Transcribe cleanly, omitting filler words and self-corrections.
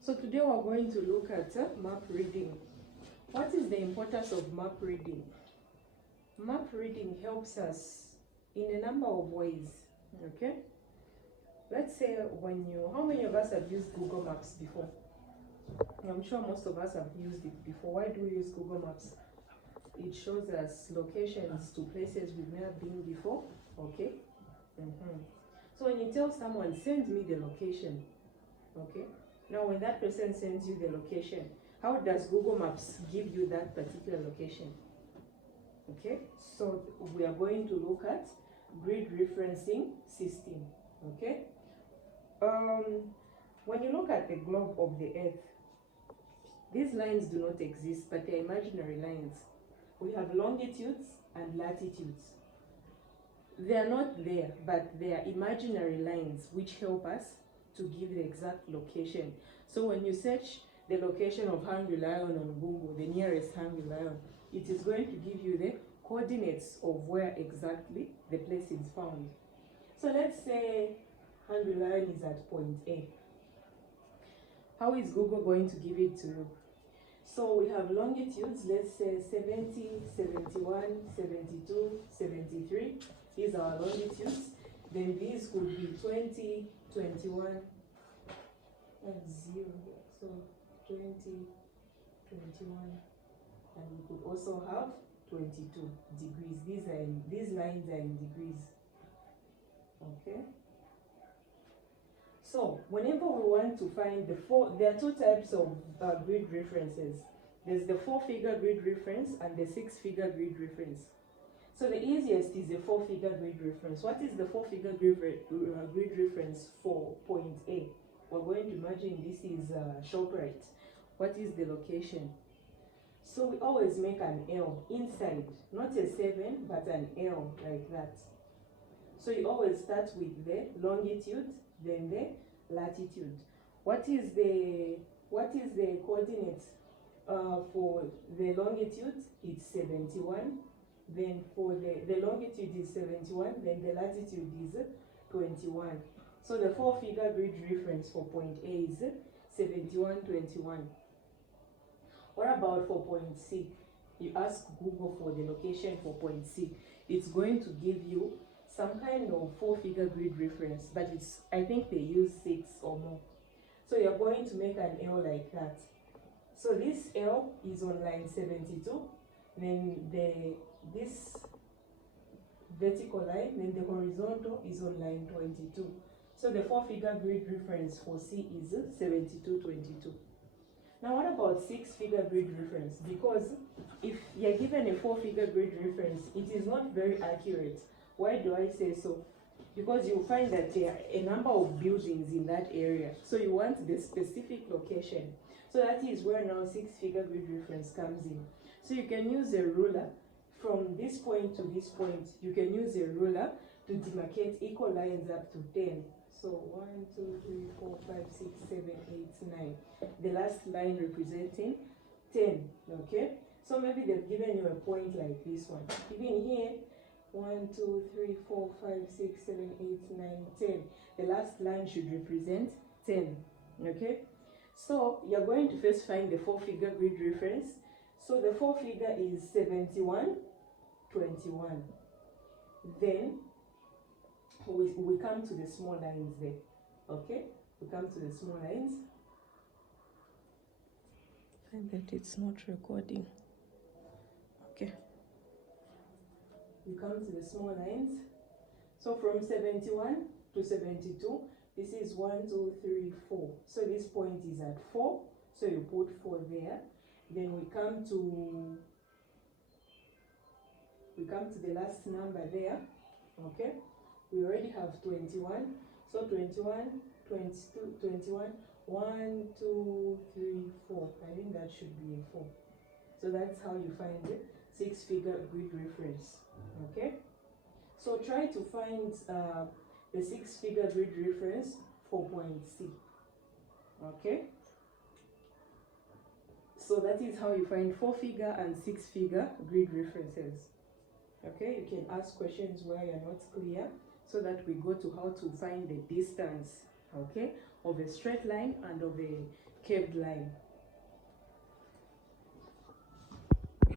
So today we're going to look at map reading. What is the importance of map reading? Map reading helps us in a number of ways, okay? Let's say how many of us have used Google Maps before? I'm sure most of us have used it before. Why do we use Google Maps? It shows us locations to places we've never been before, okay? So when you tell someone, send me the location, okay? Now when that person sends you the location, how does Google Maps give you that particular location? Okay, so we are going to look at grid referencing system, okay? When you look at the globe of the earth, these lines do not exist, but they're imaginary lines. We have longitudes and latitudes. They are not there, but they are imaginary lines which help us to give the exact location. So when you search the location of Hungry Lion on Google, the nearest Hungry Lion, it is going to give you the coordinates of where exactly the place is found. So let's say Hungry Lion is at point A. How is Google going to give it to you? So we have longitudes, let's say 70, 71, 72, 73. These are our longitudes. Then these could be 20, 21, and 0. So 20, 21, and we could also have 22 degrees. These lines are in degrees. Okay. So whenever we want to find there are two types of grid references. There's the 4-figure grid reference and the 6-figure grid reference. So the easiest is the 4-figure grid reference. What is the 4-figure grid reference for point A? We're going to imagine this is ShopRite. What is the location? So we always make an L inside, not a 7, but an L like that. So you always start with the longitude, then the latitude. What is the coordinate for the longitude? It's 71. Then for the longitude is 71, then the latitude is 21. So the 4-figure grid reference for point A is 7121. What about for point C? You ask Google for the location for point C. It's going to give you some kind of 4-figure grid reference, but I think they use 6 or more. So you're going to make an L like that. So this L is on line 72, then this vertical line, then the horizontal is on line 22. So the 4-figure grid reference for C is 7222. Now what about 6-figure grid reference? Because if you're given a 4-figure grid reference, it is not very accurate. Why do I say so? Because you find that there are a number of buildings in that area. So you want the specific location. So that is where now 6-figure grid reference comes in. So you can use a ruler from this point to this point. You can use a ruler to demarcate equal lines up to 10. So 1, 2, 3, 4, 5, 6, 7, 8, 9. The last line representing 10. Okay? So maybe they've given you a point like this one. Even here, 1, 2, 3, 4, 5, 6, 7, 8, 9, 10. The last line should represent 10. Okay? So you're going to first find the 4-figure grid reference. So the 4-figure is 71, 21. Then we come to the small lines there. Okay? We come to the small lines. Find that it's not recording. Okay. We come to the small lines. So from 71 to 72, this is 1, 2, 3, 4. So this point is at 4. So you put 4 there. Then we come to the last number there. Okay? We already have 21. So 21, 22, 21, 1, 2, 3, 4. I think that should be a 4. So that's how you find the 6-figure grid reference. Okay? So try to find the 6-figure grid reference for point C. Okay? So that is how you find 4-figure and 6-figure grid references. Okay, you can ask questions where you're not clear so that we go to how to find the distance okay, of a straight line and of a curved line.